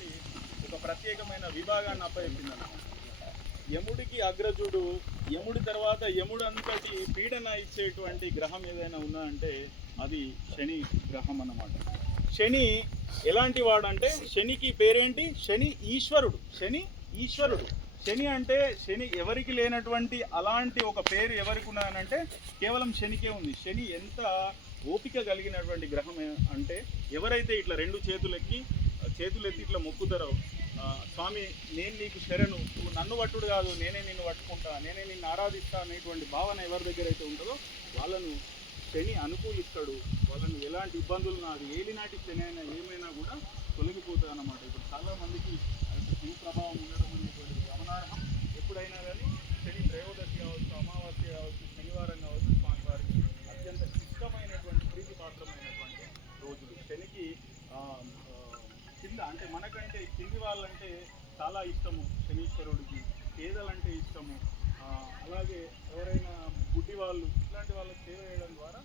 చేసినటువంటి ఒక ప్రత్యేకమైన విభాగాన్ని అప్పచెప్పిందన్నమాట. యముడికి అగ్రజుడు, యముడి తర్వాత యముడు అంతటి పీడన ఇచ్చేటువంటి గ్రహం ఏదైనా ఉందా అంటే అది శని గ్రహం అన్నమాట. శని ఎలాంటి వాడు అంటే, శనికి పేరేంటి? శని ఈశ్వరుడు. శని ఈశ్వరుడు. శని అంటే శని ఎవరికి లేనటువంటి అలాంటి ఒక పేరు ఎవరికి ఉన్నదనంటే కేవలం శనికే ఉంది. శని ఎంత ఓపిక కలిగినటువంటి గ్రహం అంటే, ఎవరైతే ఇట్లా రెండు చేతులెత్తి ఇట్లా మొక్కుతారో, స్వామి నేను నీకు శరణు, నువ్వు నన్ను పట్టుడు కాదు నేనే నిన్ను పట్టుకుంటా, నేనే నిన్ను ఆరాధిస్తా అనేటువంటి భావన ఎవరి దగ్గర అయితే ఉంటుందో వాళ్ళను శని అనుకూలిస్తాడు. వాళ్ళను ఎలాంటి ఇబ్బందులు నాది ఏలినాటి శని అయినా ఏమైనా కూడా తొలగిపోతుంది అన్నమాట. ఇప్పుడు చాలామందికి శని ప్రభావం ఉండడం అనేటువంటిది గమనార్హం. ఎప్పుడైనా కానీ శని త్రయోదశి కావచ్చు, అమావాస్య కావచ్చు, శనివారం కావచ్చు, స్వామివారికి అత్యంత ఇష్టమైనటువంటి ప్రీతిపాత్రమైనటువంటి రోజులు. శనికి కింద అంటే మనకంటే కింది వాళ్ళంటే చాలా ఇష్టము శనీశ్వరుడికి, పేదలంటే ఇష్టము. అలాగే ఎవరైనా గుడ్డి వాళ్ళు ఇట్లాంటి వాళ్ళకి సేవ చేయడం ద్వారా